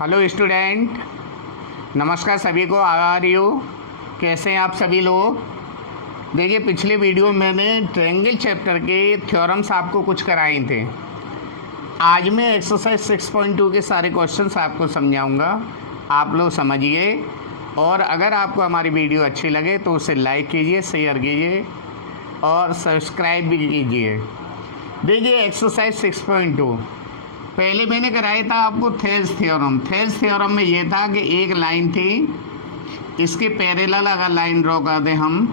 Hello student, नमस्कार सभी को। How are you? कैसे हैं आप सभी लोग? देखिए, पिछले वीडियो में मैंने ट्रायंगल चैप्टर के थ्योरम्स आपको कुछ कराए थे। आज मैं एक्सरसाइज 6.2 के सारे क्वेश्चंस आपको समझाऊंगा। आप लोग समझिए, और अगर आपको हमारी वीडियो अच्छी लगे तो उसे लाइक कीजिए, शेयर कीजिए और सब्सक्राइब भी कीजिए। देखिए, एक्सरसाइज 6.2 पहले मैंने कराया था आपको थेल्स थ्योरम। थेल्स थ्योरम में ये था कि एक लाइन थी, इसके पैरेलल अगर लाइन ड्रॉ कर दें, हम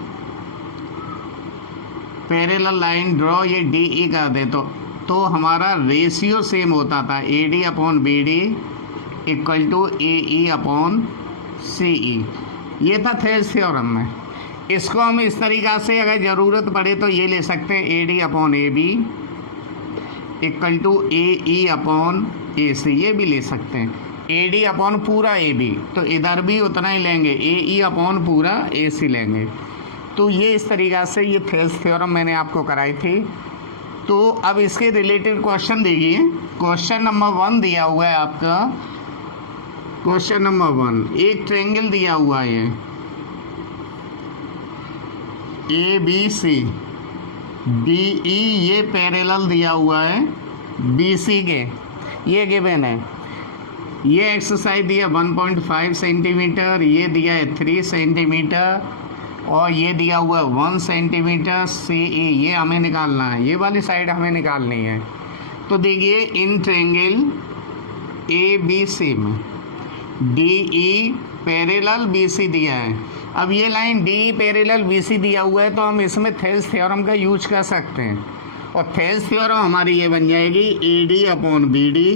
पैरेलल लाइन ड्रॉ ये डी ई कर दें तो हमारा रेशियो सेम होता था, A D upon B D equal to A E upon C E. ये था थेल्स थ्योरम में। इसको हम इस तरीक़ा से अगर ज़रूरत पड़े तो ये ले सकते हैं, A D upon A B equal to A E upon A C. ये भी ले सकते हैं, ए डी अपॉन पूरा ए बी, तो इधर भी उतना ही लेंगे, ए ई अपॉन पूरा ए सी लेंगे। तो ये इस तरीक़ा से ये थेल्स थ्योरम मैंने आपको कराई थी। तो अब इसके रिलेटेड क्वेश्चन देखिए। क्वेश्चन नंबर 1 दिया हुआ है आपका। क्वेश्चन नंबर 1, एक ट्रायंगल दिया हुआ है ए बी सी, डी ई ये पैरेलल दिया हुआ है बी सी के, ये गिवन है। ये एक्सरसाइज दिया 1.5 सेंटीमीटर, ये दिया है 3 सेंटीमीटर और ये दिया हुआ है 1 सेंटीमीटर सी ई। ये हमें निकालना है, ये वाली साइड हमें निकालनी है। तो देखिए, in triangle A B C में D E parallel B C दिया है। अब ये line D E parallel B C दिया हुआ है, तो हम इसमें थेल्स थ्योरम का यूज कर सकते हैं। और थेल्स थ्योरम हमारी ये बन जाएगी, A D upon B D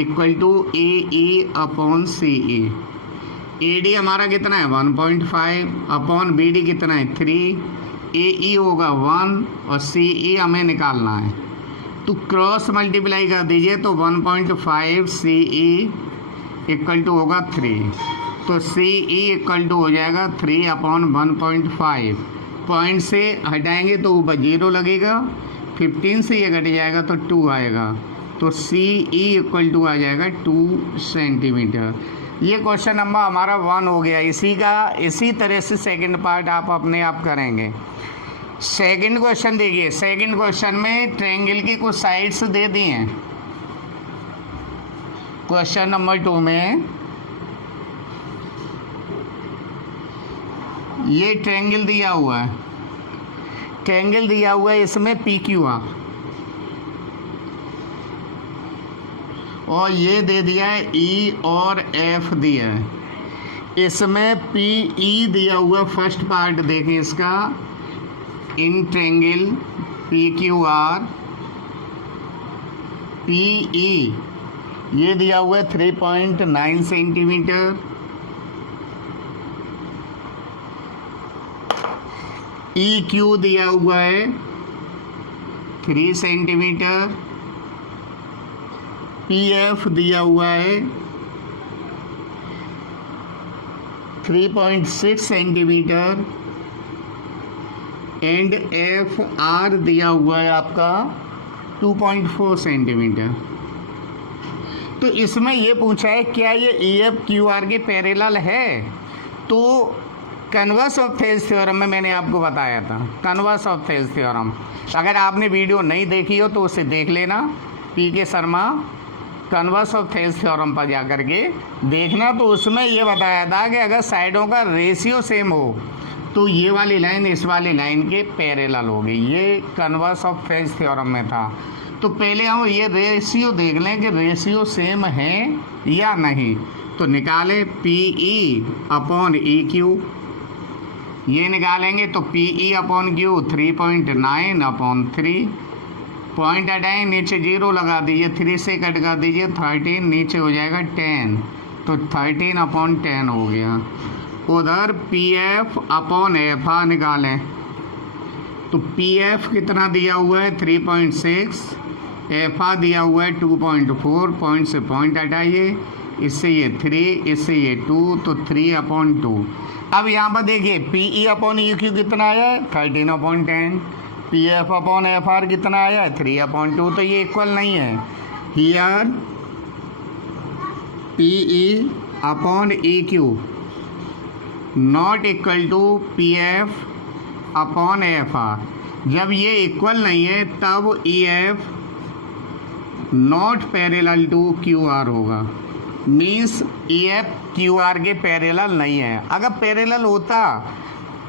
equal to A E upon C E. A D हमारा कितना है 1.5 अपॉन बी डी कितना है 3, ए ई होगा 1 और सी ई हमें निकालना है। तो क्रॉस मल्टीप्लाई कर दीजिए, तो 1.5 सी ई इक्वल टू होगा 3, तो सी ई इक्वल टू हो जाएगा 3 अपॉन 1.5। पॉइंट से हटाएंगे तो ऊपर 0 लगेगा, 15 से ये घट जाएगा तो 2 आएगा, तो सी ई इक्वल टू आ जाएगा 2 सेंटीमीटर। ये क्वेश्चन नंबर हमारा 1 हो गया। इसी तरह से सेकंड पार्ट आप अपने आप करेंगे। सेकंड क्वेश्चन देखिए। सेकंड क्वेश्चन में ट्रायंगल की कुछ साइड्स दे दी हैं। क्वेश्चन नंबर 2 में ये ट्रायंगल दिया हुआ है, ट्रायंगल दिया हुआ है, इसमें पी क्यू आर और ये दे दिया है ई और एफ दिया है। इसमें पी ई दिया हुआ, फर्स्ट पार्ट देखें इसका, इन triangle P Q R P E ये दिया हुआ है 3.9 सेंटीमीटर, ई क्यू दिया हुआ है 3 सेंटीमीटर, पी एफ दिया हुआ है 3.6 सेंटीमीटर एंड एफ आर दिया हुआ है आपका 2.4 सेंटीमीटर। तो इसमें ये पूछा है क्या ये ई एफ क्यू आर के पैरेलल है। तो कन्वर्स ऑफ थेल्स थ्योरम में मैंने आपको बताया था, कन्वर्स ऑफ थेल्स थ्योरम। अगर आपने वीडियो नहीं देखी हो तो उसे देख लेना, पी के Sharma converse of Thales theorem पर जा कर के देखना। तो उसमें ये बताया था कि अगर साइडों का रेशियो सेम हो तो ये वाली लाइन इस वाली लाइन के पैरेलल होगी। ये कन्वर्स ऑफ थेल्स थ्योरम में था। तो पहले हम ये रेशियो देख लें कि रेशियो सेम है या नहीं। तो निकालें P E upon E Q, ये निकालेंगे तो P E upon Q 3.9 upon 3, point हटाएं, नीचे 0 लगा दीजिए, 3 से कट कर दीजिए 13, नीचे हो जाएगा 10, तो 13 अपॉन 10 हो गया। उधर P F upon F are निकालें, तो पी एफ कितना दिया हुआ है 3.6, एफ आर दिया हुआ है 2.4, पॉइंट से पॉइंट हटाइए, इससे ये 3, इससे ये 2, तो 3 अपॉन 2। अब यहाँ पर देखिए, P E upon E Q कितना आया है 13 upon 10, P F upon F are कितना आया है 3 अपॉन 2, तो ये इक्वल नहीं है। Here P E upon E Q not equal to P F upon F R. जब ये इक्वल नहीं है तब E F not parallel to Q R होगा। Means E F Q R के पैरेलल नहीं है। अगर पैरेलल होता,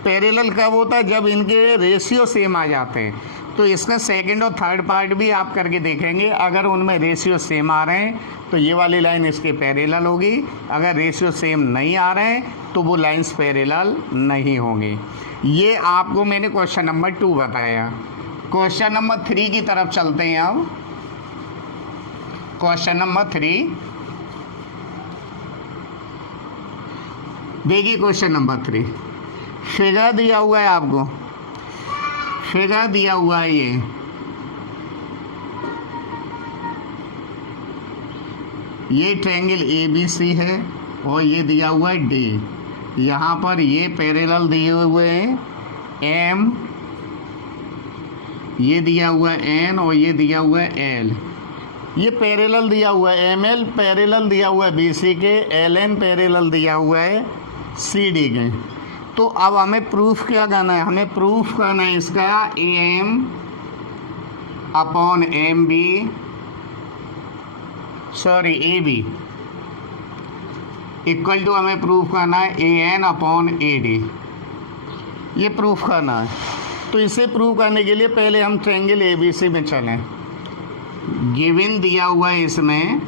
पैरेलल कब होता है? जब इनके रेशियो सेम आ जाते हैं। तो इसका सेकंड और थर्ड पार्ट भी आप करके देखेंगे। अगर उनमें रेशियो सेम आ रहे हैं तो ये वाली लाइन इसके पैरेलल होगी। अगर रेशियो सेम नहीं आ रहे हैं तो वो लाइंस पैरेलल नहीं होंगी। ये आपको मैंने क्वेश्चन नंबर 2 बताया। क्वेश्चन नंबर 3 की तरफ चलते हैं। अब क्वेश्चन नंबर 3 देखिए। क्वेश्चन नंबर 3 फिगर दिया हुआ है आपको, फिगर दिया हुआ है ये ट्रायंगल ए बी सी है और ये दिया हुआ है डी। यहाँ पर ये पैरेलल दिए हुए हैं एम, ये दिया हुआ है एन और ये दिया हुआ है एल। ये पैरेलल दिया हुआ है एम एल, पैरेलल दिया हुआ है बी सी के, एल एन पैरेलल दिया हुआ है सी डी के। तो अब हमें प्रूफ क्या करना है? हमें प्रूफ करना है इसका A M upon M B, sorry A B equal to हमें प्रूफ करना है A N upon A D. ये प्रूफ करना है। तो इसे प्रूव करने के लिए पहले हम ट्रायंगल ए बी सी में चलें। गिवन दिया हुआ है इसमें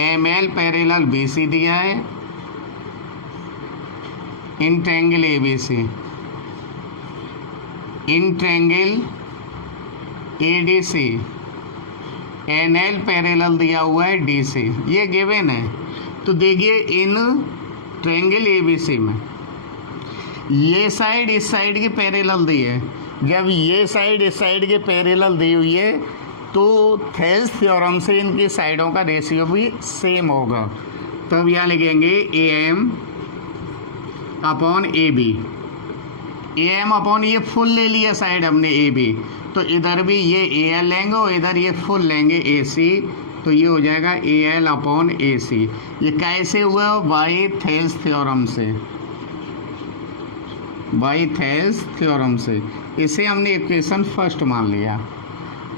M L parallel B C दिया है in triangle A B C, in triangle A D C N L parallel दिया हुआ है डी सी। ये गिवन है। तो देखिए in triangle A B C में ये साइड इस साइड के पैरेलल दी है। जब ये साइड इस साइड के पैरेलल दी हुई है तो थेल्स थ्योरम से इनकी साइडों का रेशियो भी सेम होगा। तब यहाँ लिखेंगे A M upon A B. A M upon ये फुल ले लिया साइड हमने ए बी, तो इधर भी ये ए एल लेंगे और इधर ये फुल लेंगे ए सी। तो ये हो जाएगा A L upon A C. ये कैसे हुआ? बाई थेल्स थ्योरम से, बाई थेल्स थ्योरम से। इसे हमने इक्वेशन फर्स्ट मान लिया।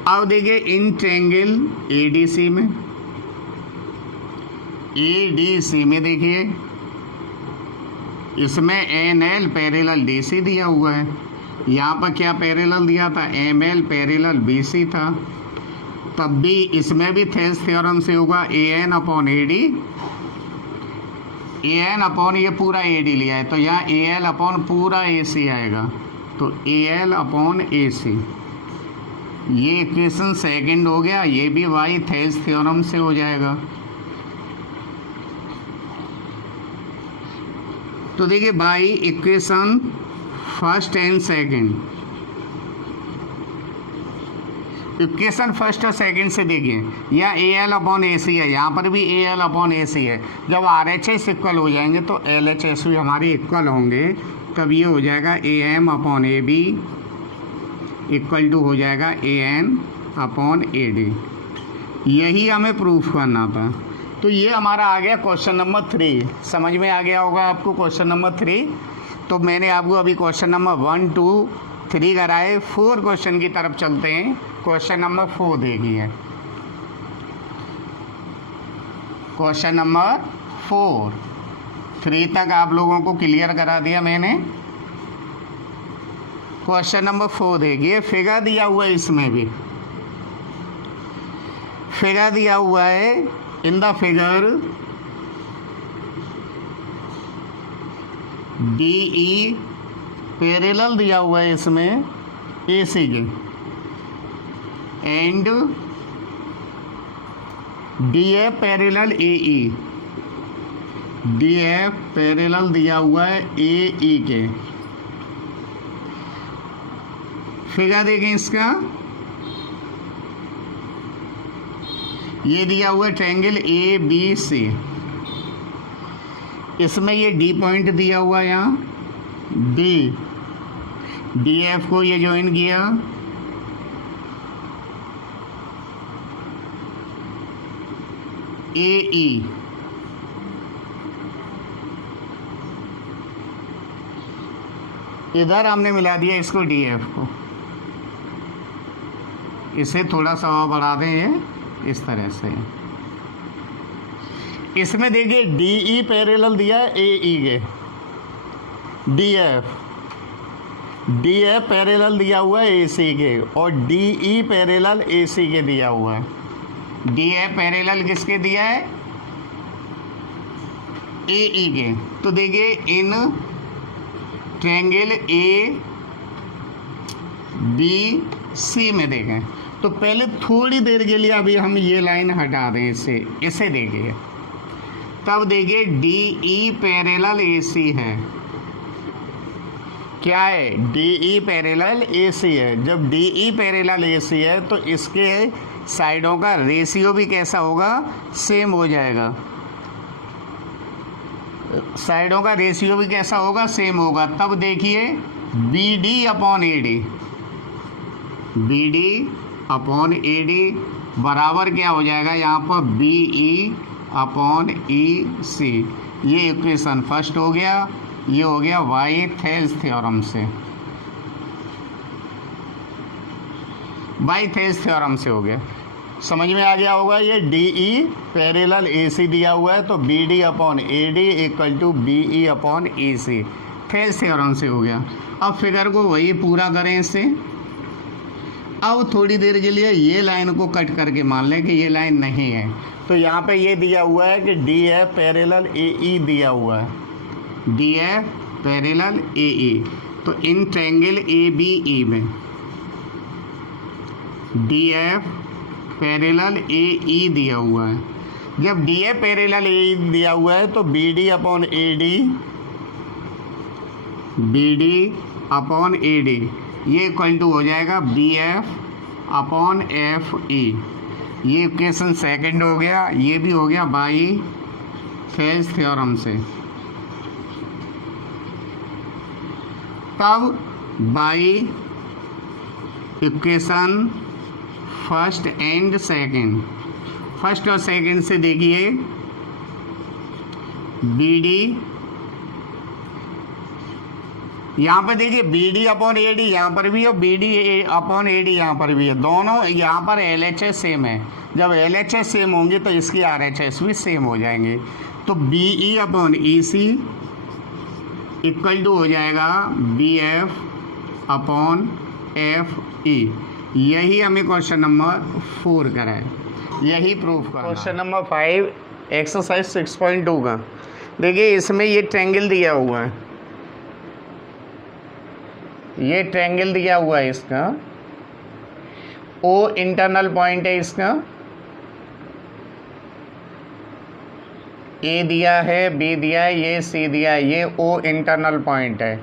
अब देखिए इन ट्रायंगल ए डी सी में, ए डी सी में देखिए इसमें N L parallel D C दिया हुआ है। यहाँ पर क्या पैरेलल दिया था? M L parallel B C था। तब भी इसमें भी थेल्स थ्योरम से होगा A N upon A D. A N upon ये पूरा ए डी लिया है तो यहाँ ए एल अपॉन पूरा ए सी आएगा। तो A L upon A C, ये इक्वेशन सेकंड हो गया। ये भी बाई थेल्स थ्योरम से हो जाएगा। तो देखिए by equation first and second, equation first और सेकंड से देखिए यहाँ ए एल अपॉन ए सी है, यहाँ पर भी ए एल अपॉन ए सी है। जब आर एच एस इक्वल हो जाएंगे तो एल एच एस भी हमारे इक्वल होंगे। तब ये हो जाएगा A M upon A B equal to हो जाएगा A N upon A D. यही हमें प्रूफ करना था। तो ये हमारा आ गया क्वेश्चन नंबर 3। समझ में आ गया होगा आपको क्वेश्चन नंबर 3। तो मैंने आपको अभी क्वेश्चन नंबर 1, 2, 3 कराए। 4 क्वेश्चन की तरफ चलते हैं। क्वेश्चन नंबर 4 देखिए। क्वेश्चन नंबर 4, 3 तक आप लोगों को क्लियर करा दिया मैंने। क्वेश्चन नंबर 4 देखिए। फिगर दिया हुआ है, इसमें भी फिगर दिया हुआ है। इन the figure D E parallel दिया हुआ है इसमें ए सी के, and D F parallel A E, D F parallel दिया हुआ है ए ई के। फिगर देखें इसका, ये दिया हुआ है ट्रायंगल ए बी सी। इसमें ये डी पॉइंट दिया हुआ है, यहाँ डी एफ को ये ज्वाइन किया, ए ई इधर हमने मिला दिया इसको डी एफ को, इसे थोड़ा सा और बढ़ा दें ये इस तरह से। इसमें देखिए डी ई पैरेलल दिया है ए ई के, डी एफ पैरेलल दिया हुआ है ए सी के, और डी ई पैरेलल ए सी के दिया हुआ है। डी एफ पैरेलल किसके दिया है? ए ई के। तो देखिए in triangle A B C में देखें तो पहले थोड़ी देर के लिए अभी हम ये लाइन हटा दें इससे, इसे देखिए, तब देखिए डी ई पैरेलल ए सी है। क्या है? डी ई पैरेलल ए सी है। जब डी ई पैरेलल ए सी है तो इसके साइडों का रेशियो भी कैसा होगा? सेम हो जाएगा। साइडों का रेशियो भी कैसा होगा? सेम होगा। तब देखिए B D upon A D, B D upon A D बराबर क्या हो जाएगा यहाँ पर? B E upon E C. ये इक्वेशन फर्स्ट हो गया। ये हो गया वाई-थेल्स थ्योरम से, वाई-थेल्स थ्योरम से हो गया। समझ में आ गया होगा। ये डी ई पैरेलल ए सी दिया हुआ है तो B D upon A D equal to B E upon A C, Thales theorem से हो गया। अब फिगर को वही पूरा करें इससे। अब थोड़ी देर के लिए ये लाइन को कट करके मान लें कि ये लाइन नहीं है, तो यहाँ पे ये दिया हुआ है कि D F parallel A E दिया हुआ है, D F parallel A E. तो in triangle A B E में D F parallel A E दिया हुआ है। जब D F parallel A E दिया हुआ है तो B D upon A D, B D upon A D ये इक्वल टू हो जाएगा B F upon F E. ये इक्वेशन सेकंड हो गया। ये भी हो गया बाई थेल्स थ्योरम से। तब by equation first and second, first और सेकंड से देखिए बी डी, यहाँ पर देखिए B D upon A D यहाँ पर भी है और B D upon A D यहाँ पर भी है। दोनों यहाँ पर एल एच एस सेम है। जब एल एच एस सेम होंगे तो इसकी आर एच एस भी सेम हो जाएंगे। तो B E upon E C equal to हो जाएगा B F upon F E. यही हमें क्वेश्चन नंबर 4 का है, यही प्रूफ करना। क्वेश्चन नंबर 5 एक्सरसाइज 6.2 का देखिए, इसमें ये ट्रायंगल दिया हुआ है, ये ट्रायंगल दिया हुआ है। इसका ओ इंटरनल पॉइंट है, इसका ए दिया है, बी दिया है, ये सी दिया है, ये ओ इंटरनल पॉइंट है।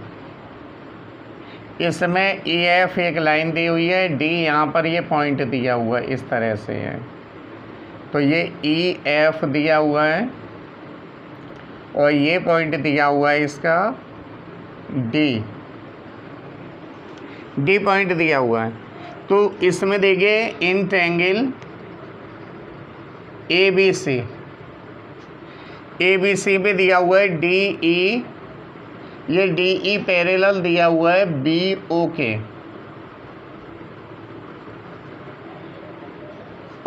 इसमें ई एफ एक लाइन दी हुई है, डी यहाँ पर ये पॉइंट दिया हुआ है, इस तरह से है। तो ये ई एफ दिया हुआ है और ये पॉइंट दिया हुआ है इसका डी, डी पॉइंट दिया हुआ है। तो इसमें देखिए in triangle A B C, A B C पे दिया हुआ है डी ई, ये डी ई पैरेलल दिया हुआ है बी ओ के,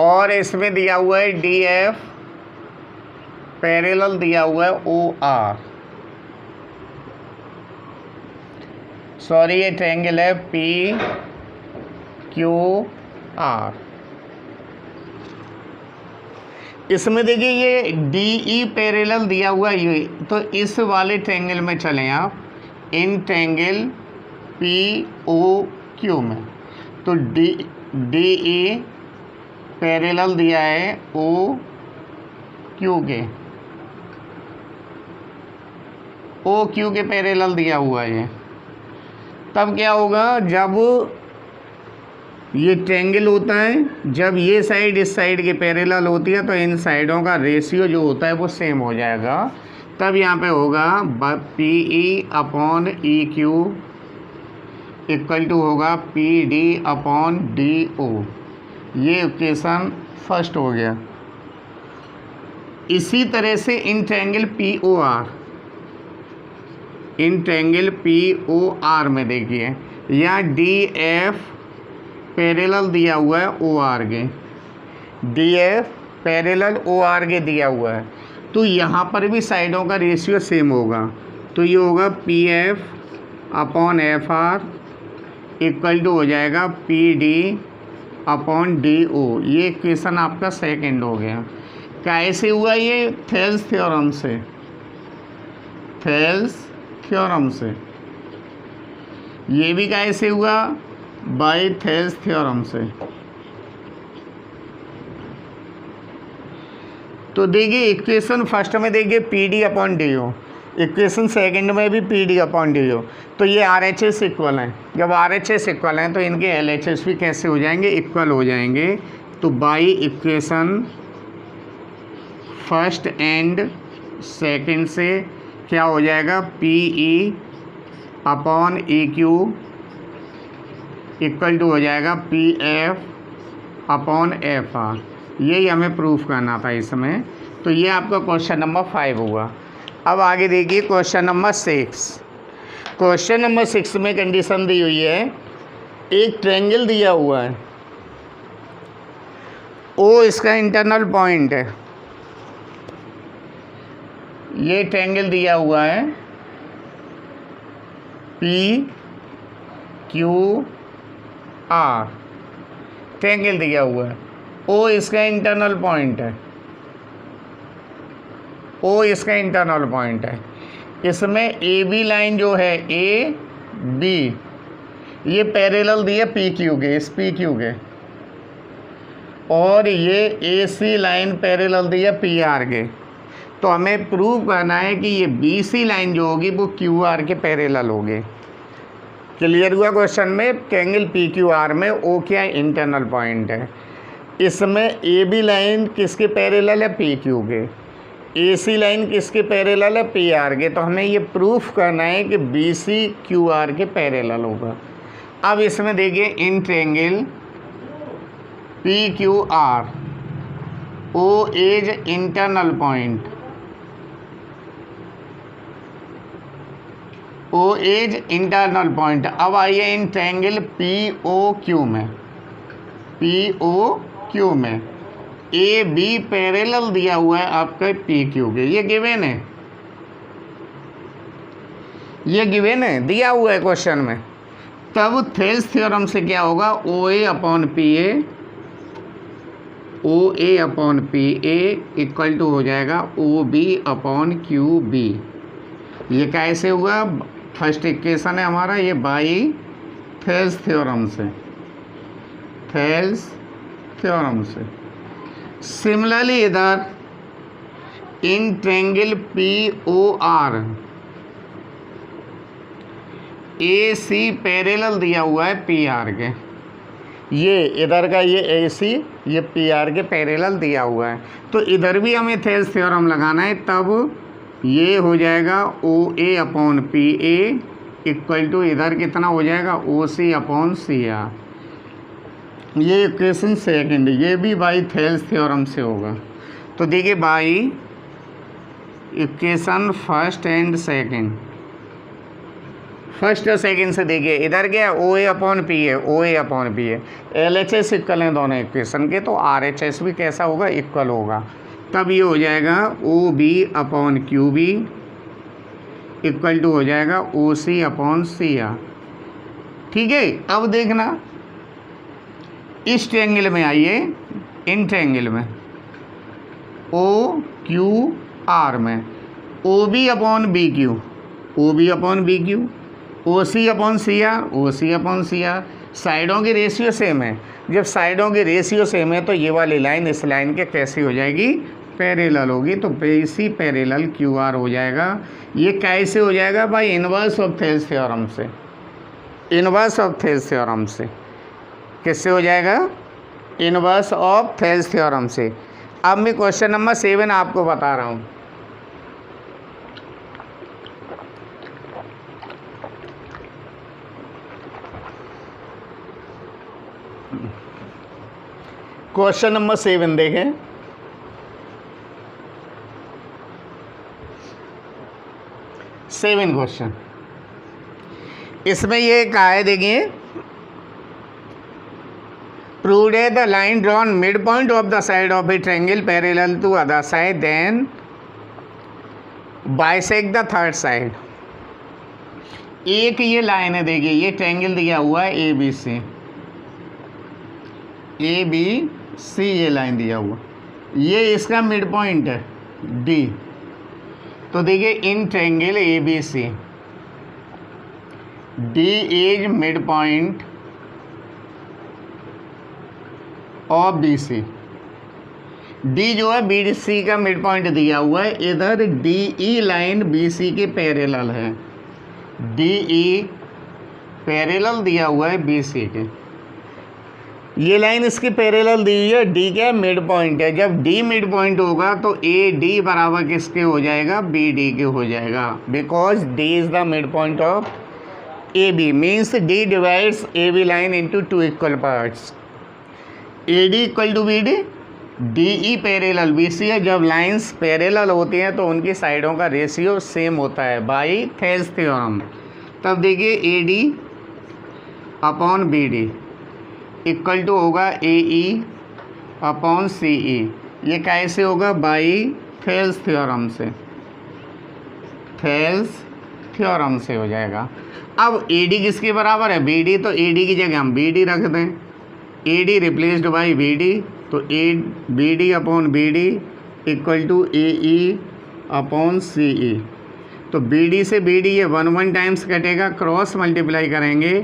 और इसमें दिया हुआ है डी एफ पैरेलल दिया हुआ है ओ आर। सॉरी ये ट्रायंगल है पी क्यू आर। इसमें देखिए ये डी ई पैरेलल दिया हुआ है ये, तो इस वाले ट्रायंगल में चलें आप, in triangle P O Q में। तो डी ई पैरेलल दिया है ओ क्यू के, ओ क्यू के पैरेलल दिया हुआ है ये। तब क्या होगा, जब ये ट्रायंगल होता है, जब ये साइड इस साइड के पैरेलल होती है तो इन साइडों का रेशियो जो होता है वो सेम हो जाएगा। तब यहाँ पे होगा P E upon E Q equal to होगा P D upon D O. ये इक्वेशन फर्स्ट हो गया। इसी तरह से in triangle P O R, in triangle POR में देखिए, यहाँ DF पैरेलल दिया हुआ है OR के, DF पैरेलल OR के दिया हुआ है, तो यहाँ पर भी साइडों का रेशियो सेम होगा। तो ये होगा PF upon FR equal to हो जाएगा PD अपॉन DO। ये इक्वेशन आपका सेकंड हो गया। कैसे हुआ ये? थेल्स थ्योरम से, थेल्स थ्योरम से। ये भी कैसे हुआ? बाय थेल्स थ्योरम से। तो देखिए इक्वेशन फर्स्ट में देखिए PD upon DO, equation second में भी PD अपॉन DO। तो ये RHS इक्वल हैं। जब RHS इक्वल हैं तो इनके LHS भी कैसे हो जाएंगे? इक्वल हो जाएंगे। तो by equation first and second से क्या हो जाएगा? PE upon EQ equal to हो जाएगा PF अपॉन FR। यही हमें प्रूफ करना था इसमें। तो ये आपका क्वेश्चन नंबर 5 हुआ। अब आगे देखिए क्वेश्चन नंबर 6। क्वेश्चन नंबर 6 में कंडीशन दी हुई है, एक ट्रायंगल दिया हुआ है, O इसका इंटरनल पॉइंट है। ये ट्रायंगल दिया हुआ है PQR, ट्रायंगल दिया हुआ है। O इसका इंटरनल पॉइंट है, O इसका इंटरनल पॉइंट है। इसमें AB लाइन जो है AB, ये पैरेलल दिया PQ के, इस PQ के, और ये AC लाइन पैरेलल दिया PR के। तो हमें प्रूव करना है कि ये BC लाइन जो होगी वो QR के पैरेलल होगी। क्लियर हुआ क्वेश्चन में? ट्रायंगल PQR में O क्या इंटरनल पॉइंट है। इसमें AB लाइन किसके पैरेलल है? PQ के। AC लाइन किसके पैरेलल है? PR के। तो हमें ये प्रूफ करना है कि BC QR के पैरेलल होगा। अब इसमें देखिए in triangle PQR O is internal point, O is internal point. अब आइए इन ट्रायंगल POQ में, POQ में AB पैरेलल दिया हुआ है आपका PQ के। ये गिवन है, ये गिवन है, दिया हुआ है क्वेश्चन में। तब थेल्स थ्योरम से क्या होगा? OA upon PA, OA upon PA equal to हो जाएगा OB अपॉन QB। ये कैसे हुआ? फर्स्ट इक्वेशन है हमारा ये बाई थेल्स थ्योरम से, थेल्स थ्योरम से। सिमिलरली इधर इन ट्रायंगल POR AC पैरेलल दिया हुआ है PR के। ये इधर का ये AC, ये PR के पैरेलल दिया हुआ है। तो इधर भी हमें थेल्स थ्योरम लगाना है। तब ये हो जाएगा OA upon PA equal to इधर कितना हो जाएगा? OC upon CR। ये इक्वेशन सेकंड, ये भी बाई थेल्स थ्योरम से होगा। तो देखिए by equation first and second, first और सेकंड से देखिए इधर क्या है? OA upon PA, OA upon PA। LHS equal हैं दोनों इक्वेशन के, तो RHS भी कैसा होगा? इक्वल होगा। तब ये हो जाएगा OB upon QB equal to हो जाएगा OC अपॉन CR। ठीक है। अब देखना इस ट्रायंगल में आइए, इन ट्रायंगल में OQR में OB upon BQ, OB upon BQ, OC upon CR, OC upon CR। साइडों की रेशियो सेम है। जब साइडों की रेशियो सेम है तो ये वाली लाइन इस लाइन के कैसी हो जाएगी? पैरेलल होगी। तो BC पैरेलल QR हो जाएगा। ये कैसे हो जाएगा? भाई इनवर्स ऑफ थेल्स थ्योरम से, इनवर्स ऑफ थेल्स थ्योरम से। किससे हो जाएगा? इनवर्स ऑफ थेल्स थ्योरम से। अब मैं क्वेश्चन नंबर 7 आपको बता रहा हूँ। क्वेश्चन नंबर 7 देखें। 7 क्वेश्चन। इसमें ये कहा है, देखिए, prove that the line drawn mid point of the side of a triangle parallel to other side then bisect the third side. एक ये लाइन है, देखिए ये ट्रायंगल दिया हुआ है ए बी सी, ए बी सी, ये लाइन दिया हुआ, ये इसका मिड पॉइंट है डी। तो देखिए in triangle A B C D is mid point of B C. D जो है बी सी का मिड पॉइंट दिया हुआ है, इधर D E line B C के पैरेलल है, डी ई पैरेलल दिया हुआ है बी सी के, ये लाइन इसकी पैरेलल दी हुई है, डी क्या मिड पॉइंट है। जब डी मिड पॉइंट होगा तो ए डी बराबर किसके हो जाएगा, बी डी के हो जाएगा, because D is the mid point of A B, means D divides A B line into 2 equal parts, A D equal to B D, D E parallel B C है। जब lines parallel होती हैं तो उनकी साइडों का ratio same होता है बाई थेल्स थ्योरम। तब देखिए A D upon B D equal to होगा A E upon C E, ये कैसे होगा, बाई थेल्स थ्योरम से, थेल्स थ्योरम से हो जाएगा। अब ए डी किसके बराबर है, बी डी, तो ए डी की जगह हम बी डी रख दें, A D replaced by B D, तो A B D upon B D equal to A E upon C E. तो बी डी से बी डी ये 1 टाइम्स कटेगा, क्रॉस मल्टीप्लाई करेंगे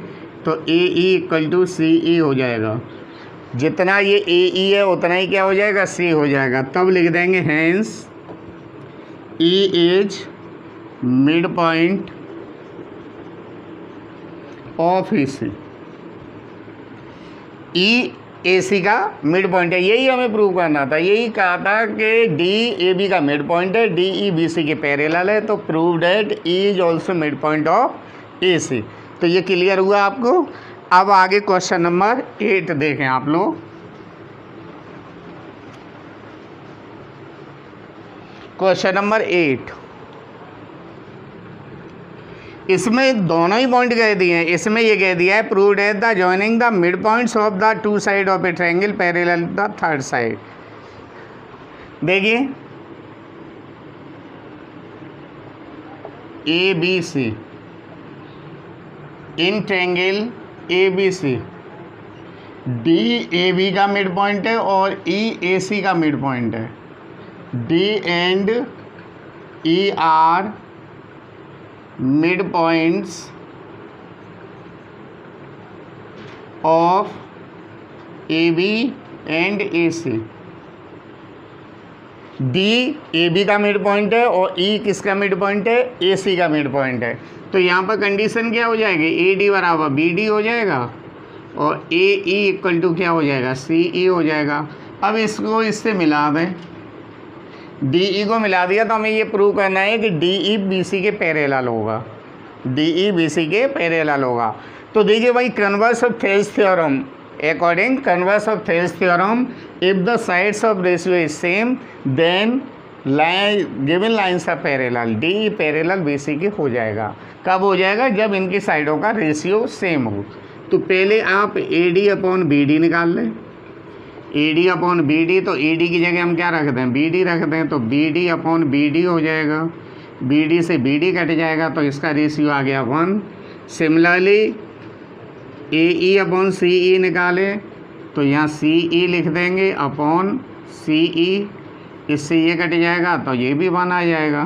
तो ए ई इक्वल टू सी ई हो जाएगा। जितना ये ए ई है उतना ही क्या हो जाएगा, सी हो जाएगा। तब लिख देंगे hence E is mid point of E C. E A C का मिड पॉइंट है, यही हमें प्रूव करना था, यही कहा था कि डी ए बी का मिड पॉइंट है, डी ई बी सी के पैरेलल है, तो prove that E is also mid point of A C. तो ये क्लियर हुआ आपको। अब आगे क्वेश्चन नंबर 8 देखें आप लोग। क्वेश्चन नंबर 8, इसमें दोनों ही पॉइंट कह दिए हैं। इसमें ये कह दिया है prove that the joining the mid points of the 2 side of a triangle parallel the third side. देखिए A B C, in triangle A B C D A B का मिड पॉइंट है और ई ए सी का mid point है, D and E are mid points of A B and A C. D A B का mid point है और ई किसका mid point है, ए सी का मिड पॉइंट है। तो यहाँ पर कंडीशन क्या हो जाएगी, ए डी बराबर बी डी हो जाएगा और ए ई इक्वल टू क्या हो जाएगा, सी ई हो जाएगा। अब इसको इससे मिला दें, डी ई को मिला दिया तो हमें ये प्रूव करना है कि डी ई बी सी के पैरेलल होगा, डी ई बी सी के पैरेलल होगा। तो देखिए भाई, converse of Thales theorem, according converse of Thales theorem, if the sides of ratio is same then given lines are parallel, D parallel BC की हो जाएगा। कब हो जाएगा, जब इनकी साइडों का रेशियो सेम हो। तो पहले आप AD अपॉन BD निकाल लें, AD अपॉन BD, तो AD की जगह हम क्या रख दें, BD रख दें, तो BD अपॉन BD हो जाएगा, BD से BD कट जाएगा तो इसका रेशियो आ गया 1। सिमिलरली ए ई अपॉन सी ई निकालें तो यहाँ सी ई लिख देंगे अपॉन सी ई, इससे ये कट जाएगा तो ये भी 1 आ जाएगा।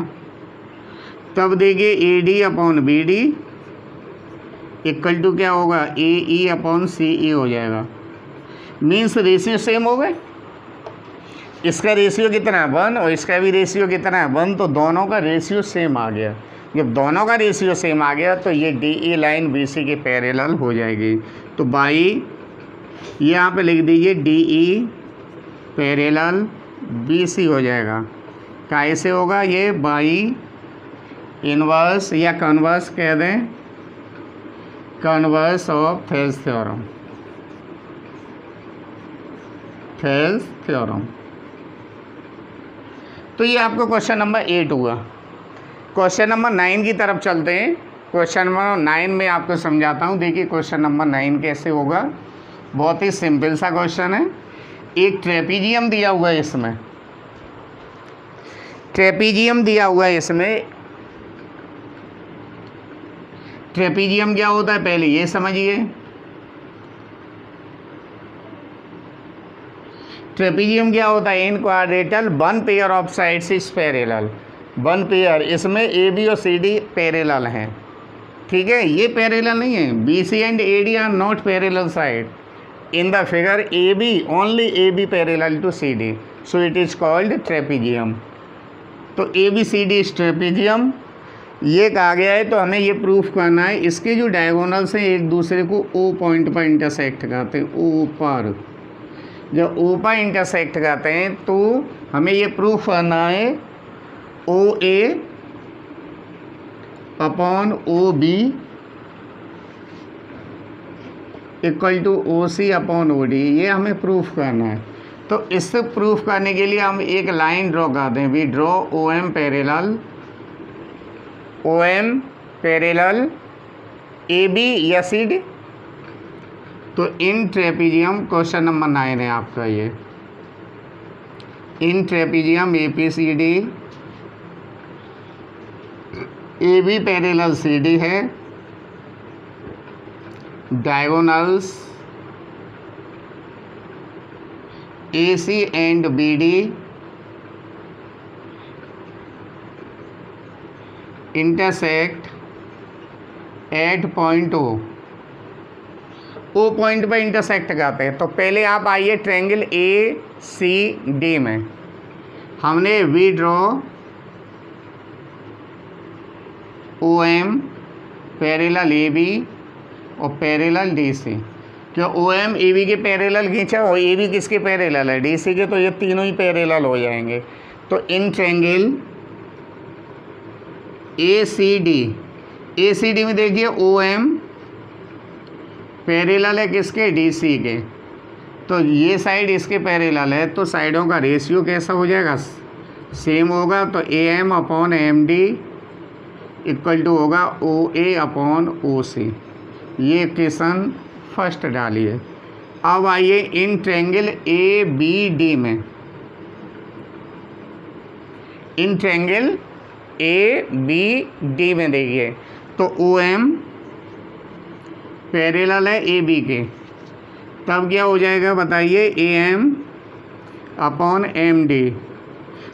तब देखिए A D upon B D equal to क्या होगा, ए ई अपॉन सी ई हो जाएगा। मीन्स रेशियो सेम हो गए, इसका रेशियो कितना है 1 और इसका भी रेशियो कितना है 1, तो दोनों का रेशियो सेम आ गया। जब दोनों का रेशियो सेम आ गया तो ये D E line B C के पैरेलल हो जाएगी। तो बाई ये यहाँ पे लिख दीजिए D E parallel B C हो जाएगा। कैसे होगा ये, बाई इनवर्स या कन्वर्स कह दें, converse of Thales theorem, Thales theorem. तो ये आपका क्वेश्चन नंबर 8 हुआ। क्वेश्चन नंबर 9 की तरफ चलते हैं। क्वेश्चन नंबर 9 में आपको समझाता हूँ। देखिए क्वेश्चन नंबर 9 कैसे होगा, बहुत ही सिंपल सा क्वेश्चन है। एक ट्रेपीजियम दिया हुआ है, इसमें ट्रेपीजियम दिया हुआ है। इसमें ट्रेपीजियम क्या होता है पहले ये समझिए। ट्रेपीजियम क्या होता है, in quadrilateral one pair of sides is parallel, one pair, इसमें ए बी और सी डी पैरेलल हैं, ठीक है। ये पैरेलल नहीं है, B C and A D are not parallel side in the figure A B, only A B parallel to C D, so it is called trapezium. तो A B C D is trapezium, ये कहा गया है। तो हमें ये proof करना है, इसके जो डायगोनल्स हैं एक दूसरे को ओ पॉइंट पर इंटरसेक्ट करते हैं, ओ पर, जब ओ पर इंटरसेक्ट करते हैं तो हमें ये प्रूफ करना है O A upon O B equal to O C upon O D, ये हमें प्रूफ करना है। तो इससे प्रूफ करने के लिए हम एक लाइन ड्रॉ कर दें, we draw O M parallel, O M parallel A B या सी डी। तो इन ट्रेपीजियम, क्वेश्चन नंबर 9 है आपका ये, in trapezium A P C D, A B parallel C D है, diagonals A C and B D intersect at point O point पर intersect करते हैं। तो पहले आप आइए ट्रायंगल ए सी डी में, हमने we draw O M parallel A B और पैरेलल डी सी। जो ओ एम ए बी के पैरेलल खींचा और ए बी किसके पैरेलल है, डी सी के, तो ये तीनों ही पैरेलल हो जाएंगे। तो in triangle A C D में देखिए ओ एम पैरेलल है किसके, डी सी के, तो ये साइड इसके पैरेलल है, तो साइडों का रेशियो कैसा हो जाएगा, सेम होगा। तो A M upon M D equal to होगा ओ ए अपॉन ओ सी। ये इक्वेशन फर्स्ट डालिए। अब आइए in triangle A B D में, in triangle A B D में देखिए, तो ओ एम पैरेलल है ए बी के, तब क्या हो जाएगा बताइए, A M upon M D.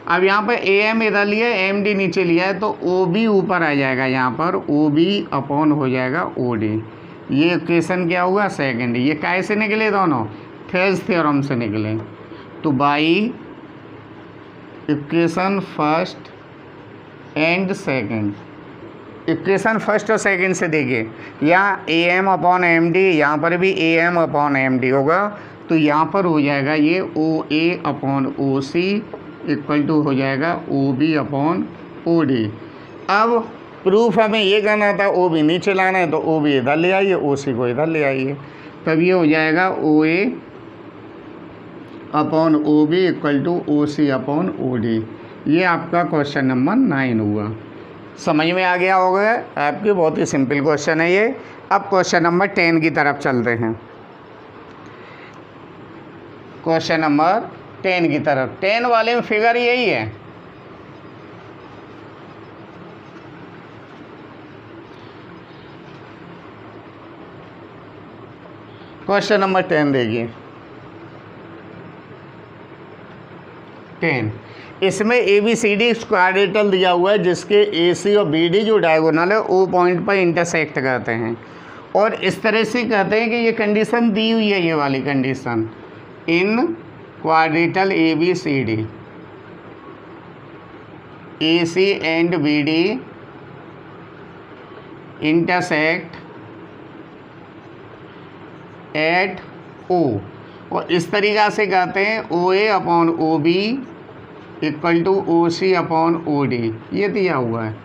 अब यहाँ पर ए एम इधर लिया है, एम डी नीचे लिया है, तो ओ बी ऊपर आ जाएगा, यहाँ पर ओ बी अपॉन हो जाएगा ओ डी। ये इक्वेशन क्या हुआ, सेकंड। ये काय से निकले दोनों, थेल्स थ्योरम से निकले। तो by equation first and second, equation first और सेकंड से देखिए, यहाँ A M upon M D, यहाँ पर भी A M upon M D होगा, तो यहाँ पर हो जाएगा ये O A upon O C equal to हो जाएगा O B upon O D. अब प्रूफ हमें ये करना था, ओ बी नीचे लाना है, तो ओ बी इधर ले आइए, ओ सी को इधर ले आइए, तब ये हो जाएगा O A upon O B equal to O C upon O D. ये आपका क्वेश्चन नंबर 9 हुआ। समझ में आ गया होगा आपके, बहुत ही सिंपल क्वेश्चन है ये। अब क्वेश्चन नंबर 10 की तरफ चलते हैं। क्वेश्चन नंबर 10 की तरफ, 10 वाले में फिगर यही है, क्वेश्चन नंबर 10 देखिए। 10 इसमें A B C D quadrilateral दिया हुआ है, जिसके ए सी और बी डी जो डायगोनल है ओ पॉइंट पर इंटरसेक्ट करते हैं, और इस तरह से कहते हैं कि ये कंडीशन दी हुई है, ये वाली condition, in quadrilateral A B C D, A C and B D intersect at O, और इस तरीक़ा से कहते हैं O A upon O B equal to O C upon O D. ये दिया हुआ है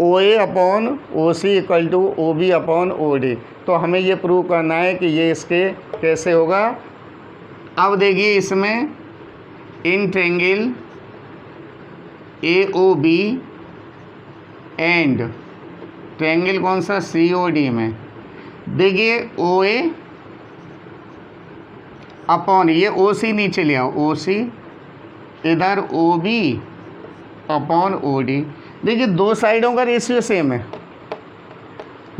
O A upon O C equal to O B upon O D. तो हमें ये प्रूव करना है कि ये इसके कैसे होगा। अब देखिए इसमें in triangle A O B and triangle कौन सा, COD में। देखिए OA अपॉन ये OC नीचे ले आओ, OC इधर OB अपॉन OD। देखिए दो साइडों का रेशियो सेम है,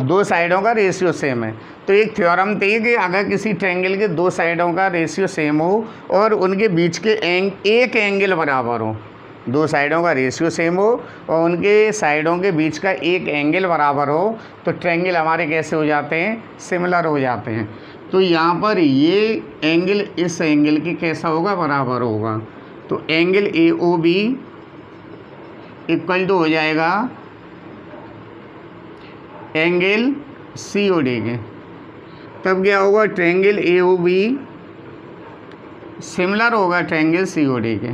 दो साइडों का रेशियो सेम है। तो एक थ्योरम थी कि अगर किसी ट्रायंगल के दो साइडों का रेशियो सेम हो और उनके बीच के एक एंगल बराबर हो, दो साइडों का रेशियो सेम हो और उनके साइडों के बीच का एक एंगल बराबर हो, तो ट्रायंगल हमारे कैसे हो जाते हैं, सिमिलर हो जाते हैं। तो यहाँ पर ये एंगल इस एंगल की कैसा होगा, बराबर होगा। तो एंगल AOB इक्वल टू हो जाएगा एंगल COD के। तब क्या होगा, ट्रायंगल AOB सिमिलर होगा ट्रायंगल COD के।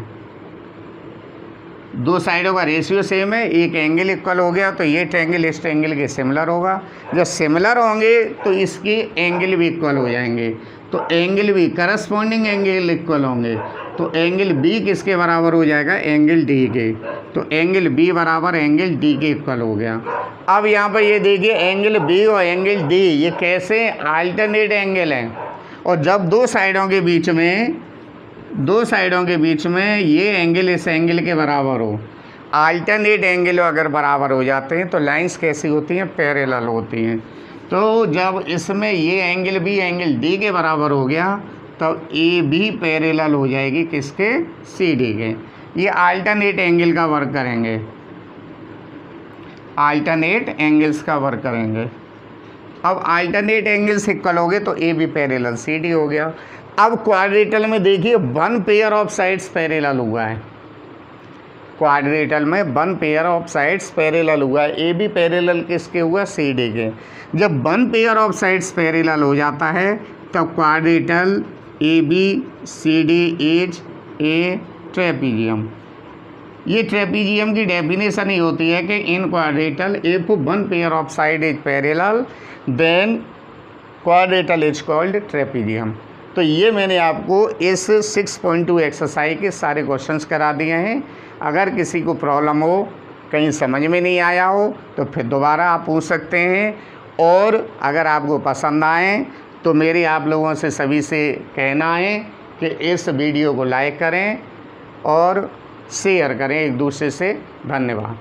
दो साइडों का रेशियो सेम है, एक एंगल इक्वल हो गया, तो ये ट्रायंगल इस ट्रायंगल के सिमिलर होगा। जब सिमिलर होंगे तो इसके एंगल भी इक्वल हो जाएंगे, तो एंगल भी करस्पॉन्डिंग एंगल इक्वल होंगे। तो एंगल B किसके बराबर हो जाएगा, एंगल D के। तो एंगल B बराबर एंगल D के इक्वल हो गया। अब यहाँ पर ये देखिए एंगल B और एंगल D ये कैसे अल्टरनेट एंगल हैं, और जब दो साइडों के बीच में ये एंगल इस एंगल के बराबर हो, अल्टरनेट एंगल अगर बराबर हो जाते हैं तो लाइंस कैसी होती हैं, पैरेलल होती हैं। तो जब इसमें ये एंगल भी एंगल D के बराबर हो गया, तब AB पैरेलल हो जाएगी किसके, CD के। ये अल्टरनेट एंगल का वर्क करेंगे, अल्टरनेट एंगल्स का वर्क करेंगे। अब अल्टरनेट एंगल्स इक्वल हो गए तो AB पैरेलल CD हो गया। अब क्वाड्रेटल में देखिए one pair of sides parallel हुआ है, क्वाड्रेटल में one pair of sides parallel हुआ है। AB पैरेलल किसके हुआ, CD के। जब one pair of sides parallel हो जाता है तब quadrilateral ABCD is a trapezium. ये ट्रेपीजियम की डेफिनेशन ही होती है कि in quadrilateral if one pair of side is parallel then quadrilateral is called trapezium. तो ये मैंने आपको इस 6.2 एक्सरसाइज के सारे क्वेश्चंस करा दिए हैं। अगर किसी को प्रॉब्लम हो, कहीं समझ में नहीं आया हो, तो फिर दोबारा आप पूछ सकते हैं। और अगर आपको पसंद आए तो मेरे आप लोगों से सभी से कहना है कि इस वीडियो को लाइक करें और शेयर करें एक दूसरे से। धन्यवाद।